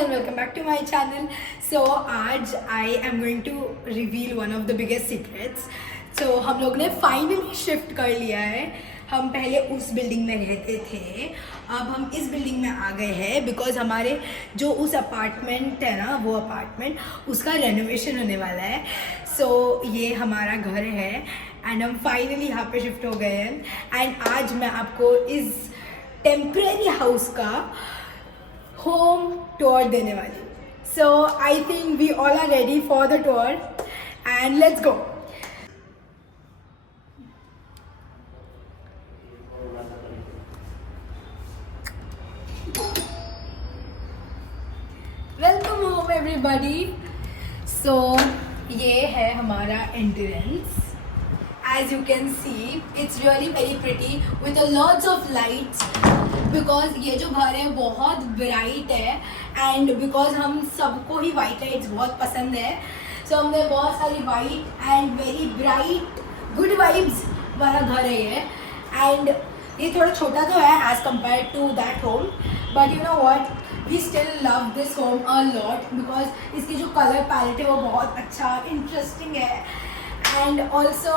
and welcome back to my channel. So आज I am going to reveal one of the biggest secrets. So हम लोग ने finally shift कर लिया है. हम पहले उस बिल्डिंग में रहते थे, अब हम इस बिल्डिंग में आ गए हैं बिकॉज हमारे जो उस अपार्टमेंट है ना, वो अपार्टमेंट उसका रेनोवेशन होने वाला है. सो ये हमारा घर है एंड हम फाइनली यहाँ पे शिफ्ट हो गए हैं. एंड आज मैं आपको इस टेम्परेरी हाउस का होम टूर देने वाली हूँ. So I think we all are ready for the tour and let's go. Welcome home everybody. So ये है हमारा entrance. As you can see, it's really very pretty with a lots of lights because ये जो घर है बहुत bright है and because हम सबको ही white lights बहुत पसंद है, so हमने बहुत सारी white and very bright good vibes वाला घर है ये. And ये थोड़ा छोटा तो है as compared to that home, but you know what, we still love this home a lot because इसकी जो color palette है वो बहुत अच्छा interesting है. And also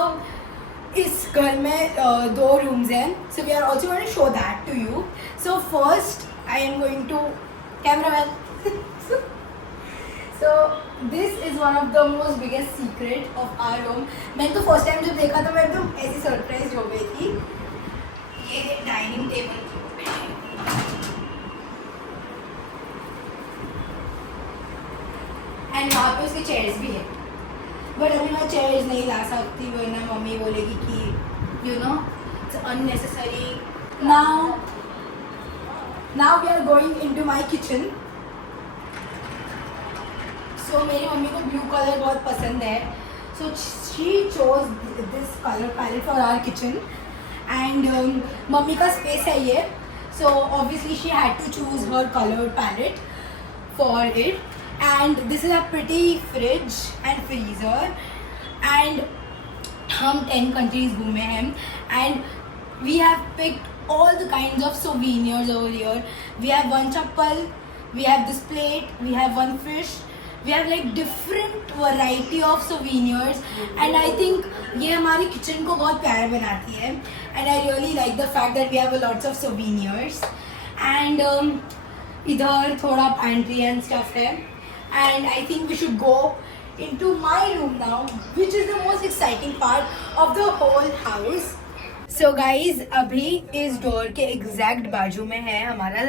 इस घर में दो रूम्स हैं, so we are also going to show that to you. So first I am going to cameraman. So this is one of the most biggest secret of our home. मैंने तो first time जब देखा तो मैं एकदम ऐसी सरप्राइज हो गई थी. ये डाइनिंग टेबल एंड वहाँ पे उसके चेयर्स भी है, बट अभी मैं चेयर्स नहीं ला सकती वरना मम्मी बोलेगी कि you know it's unnecessary. Now we are going into my kitchen. So मेरी मम्मी को ब्लू कलर बहुत पसंद है, so she chose this colour palette for our kitchen. And mummy का स्पेस है ये, so obviously she had to choose her colour palette for it. And this is a pretty fridge and freezer. And हम 10 countries घूमे हैं and we have picked all the kinds of souvenirs over here. We have one chappal, we have this plate, we have one fish, we have like different variety of souvenirs. And I think ये हमारी kitchen को बहुत प्यारा बनाती है. And I really like the fact that we have a lots of souvenirs. And इधर थोड़ा pantry and stuff है. And I think we should go into my room now, which is the most exciting part of the whole house. So guys, अभी इस door के exact बाजू में है हमारा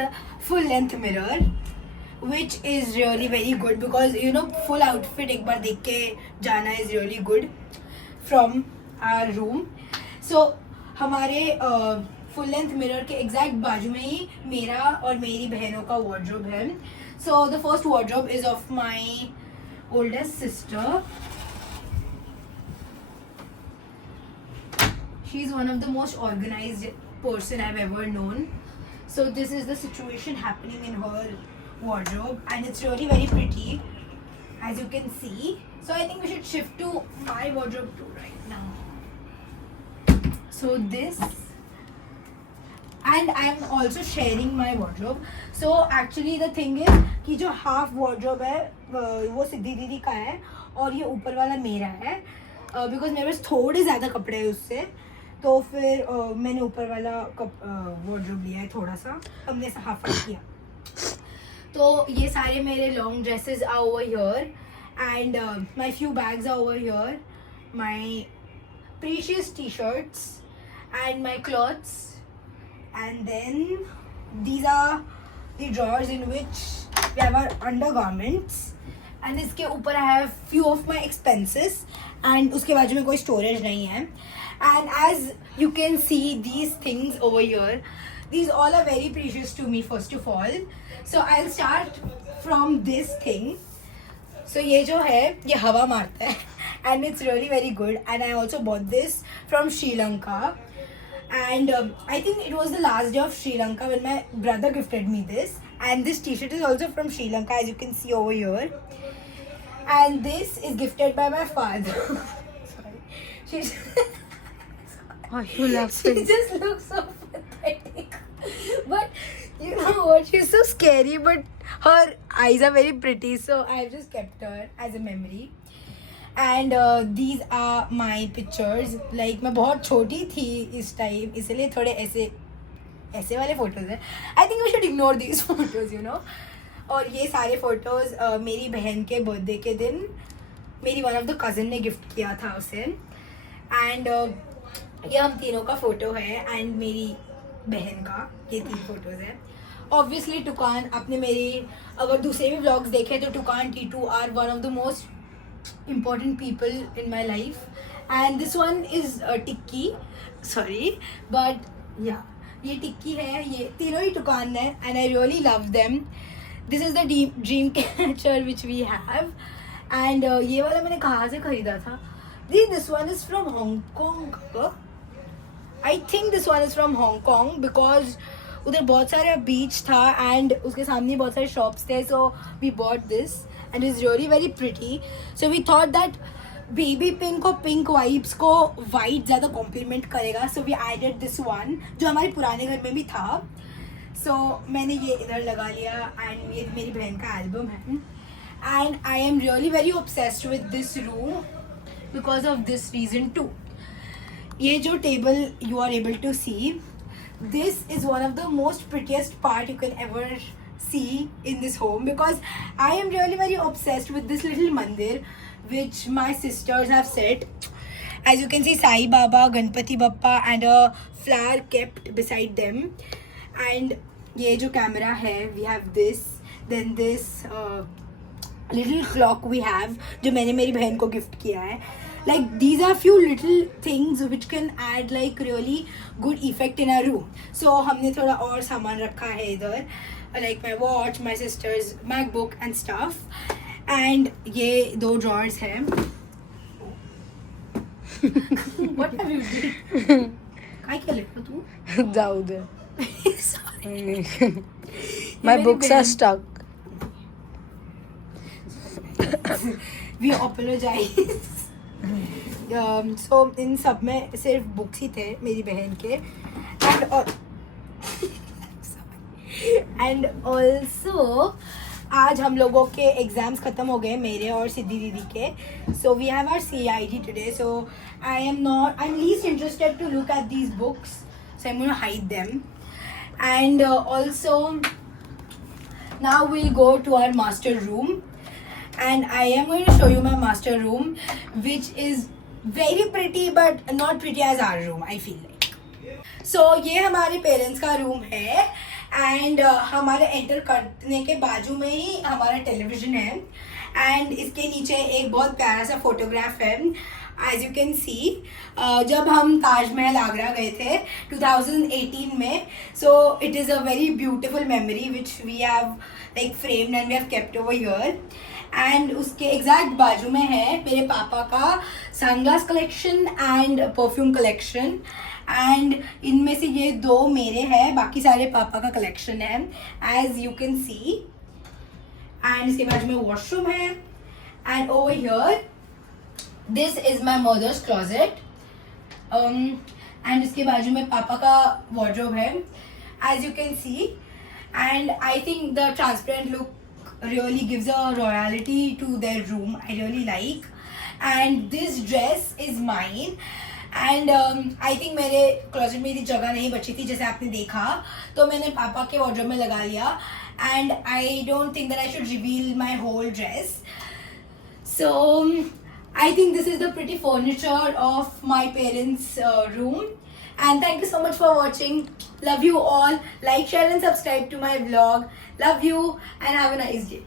full length mirror, which is really very good because you know full outfit एक बार देख के जाना is really good from our room. So हमारे full length mirror के exact बाजू में ही मेरा और मेरी बहनों का wardrobe है. So the first wardrobe is of my oldest sister. She's one of the most organized person I've ever known. So this is the situation happening in her wardrobe and it's really very pretty as you can see. So I think we should shift to my wardrobe too right now. So this, and I am also sharing my wardrobe. So actually the thing is कि जो half wardrobe है वो सिद्धि दीदी का है और ये ऊपर वाला मेरा है बिकॉज मेरे पास थोड़े ज़्यादा कपड़े हैं उससे, तो फिर मैंने ऊपर वाला wardrobe लिया है थोड़ा सा, हमने ऐसा हाफ किया. तो ये सारे मेरे long dresses are over here and my few bags are over here, my precious T shirts and my clothes. And then these are the drawers in which we have our undergarments. And इसके ऊपर I have few of my expenses. And उसके बाजू में कोई storage नहीं है. And as you can see these things over here, these all are very precious to me first of all. So I'll start from this thing. So ये जो है ये हवा मारता है and it's really very good. And I also bought this from Sri Lanka. And I think it was the last day of Sri Lanka when my brother gifted me this. And this t-shirt is also from Sri Lanka, as you can see over here. And this is gifted by my father. Sorry. Why you laughing? She just looks so pathetic. But you know what? She's so scary. But her eyes are very pretty, so I've just kept her as a memory. And these are my pictures. Like मैं बहुत छोटी थी इस टाइम, इसलिए थोड़े ऐसे ऐसे वाले फोटोज हैं. I think we should ignore these photos, you know. और ये सारे फोटोज मेरी बहन के बर्थडे के दिन मेरी वन ऑफ द कज़न ने गिफ्ट किया था उसे. एंड ये हम तीनों का फ़ोटो है एंड मेरी बहन का, ये 3 फोटोज़ हैं. ऑब्वियसली टुकान, आपने मेरी अगर दूसरे भी व्लॉग्स देखे तो toucan Titu are one of the most important people in my life. And this one is Tikki, sorry, but yeah ये टिक्की है. ये तीनों ही टुकान है and I really love them. This is the dream catcher which we have. And ये वाला मैंने कहाँ से ख़रीदा था? This one is from Hong Kong. I think this one is from Hong Kong because उधर बहुत सारे बीच था एंड उसके सामने बहुत सारे शॉप्स थे. So we bought this and is really very pretty. So we thought that baby pink और पिंक वाइब्स को वाइट ज़्यादा कॉम्प्लीमेंट करेगा. So we added this one जो हमारे पुराने घर में भी था. सो मैंने ये इधर लगा लिया एंड ये मेरी बहन का एल्बम है. And I am really very obsessed with this room because of this reason too. ये जो table you are able to see, this is one of the most prettiest part you can ever see in this home because I am really very obsessed with this little mandir which my sisters have set. As you can see, Sai Baba, Ganpati Bappa and a flower kept beside them. And ये जो camera है, we have this, then this little clock we have जो मैंने मेरी बहन को gift किया है. Like these are few little things which can add like really good effect in our room. So हमने थोड़ा और सामान रखा है इधर, like my watch, my sister's MacBook and stuff. And ये 2 drawers हैं. What have you done? काय केलं तू? जाऊ दे. Sorry. My books are stuck. We apologize. So इन सब में सिर्फ बुक्स ही थे मेरी बहन के. एंड ऑल्सो आज हम लोगों के एग्ज़ाम्स ख़त्म हो गए, मेरे और सिद्धि दीदी के. So we have our CIT today. So I am least interested to look at these books. So I am gonna hide them. And also now we'll go to our master room. And I am going to show you my master room, which is very pretty but not pretty as our room, I feel like. So ये हमारे पेरेंट्स का रूम है एंड हमारे एंटर करने के बाजू में ही हमारा टेलीविज़न है एंड इसके नीचे एक बहुत प्यारा सा फोटोग्राफ है. एज यू कैन सी, जब हम ताजमहल आगरा गए थे 2018 में. So it is a very beautiful memory which we have like framed and we have kept over here. And उसके एग्जैक्ट बाजू में है मेरे पापा का sunglass collection and perfume collection. And इनमें से ये 2 मेरे हैं, बाकी सारे पापा का कलेक्शन है as you can see. And इसके बाजू में वॉशरूम है. And over here this is my mother's closet. And इसके बाजू में पापा का वार्डरोब है as you can see. And I think the transparent look really gives a royalty to their room. I really like. And this dress is mine. And I think मेरे क्लोजेट में इतनी जगह नहीं बची थी जैसे आपने देखा, तो मैंने पापा के वार्डरोब में लगा लिया. And I don't think that I should reveal my whole dress. So I think this is the pretty furniture of my parents' room. And thank you so much for watching. Love you all. Like, share and subscribe to my vlog. Love you and have a nice day.